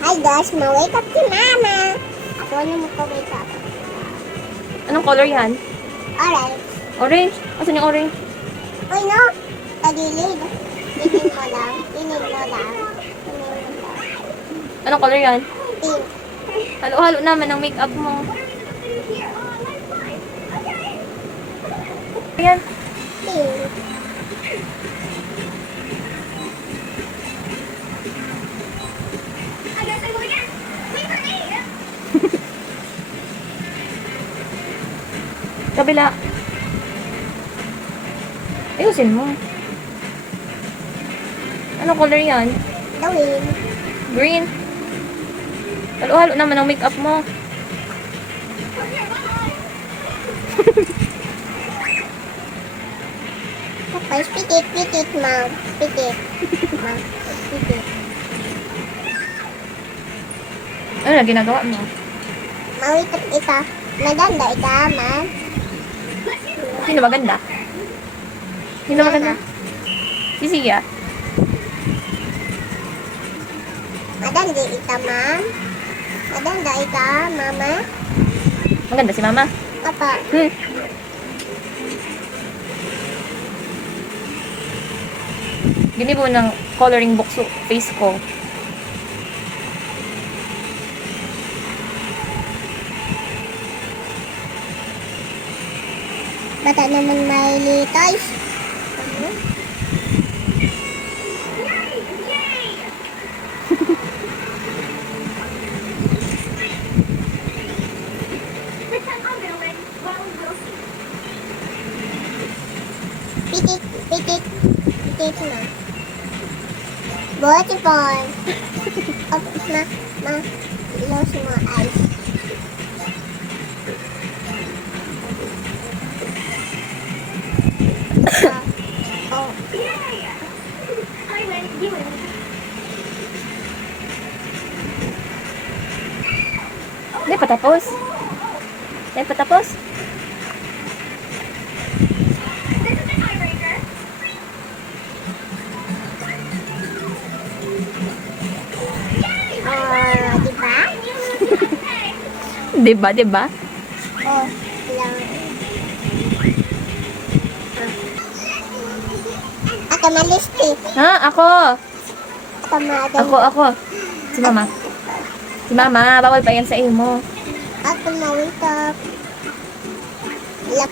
Hi guys, ma-wake up si mama. Ako na mag-wake up. Anong color yan? Alright. Orange? Asan yung orange? Uy no, tagilid. Tingin mo lang. Tingin mo lang. Tingin mo lang. Anong color yan? Pink. Halo-halo naman ang makeup mo. Ayan. Pink. Kabila. Ayusin mo. Anong color yan? Gawin. Green. Halo-halo naman ang makeup mo. Tapos pitit, pitit, ma'am. Pitit. Ma'am. Pitit. Ano na ginagawa mo? Ma-wake up ita. Maganda ita, ma'am. Sino maganda? Sino maganda? Si Sia. Maganda ita, ma'am. Maganda ita, mama. Maganda si Mama. Papa. Ginibo ng coloring book sa face ko. Bata naman may toys. Pitit, pitit, pitit na. Beautiful. Tapos close mo eyes. Oh. Hindi pa tapos. Hindi pa tapos. Diba? Diba, diba? Oh, lang. Ako malisti. Ha? Ako. Ako madali. Ako. Si Mama. Si Mama, bawal pa yan sa iyo mo. Ako ma-wake up. Lap.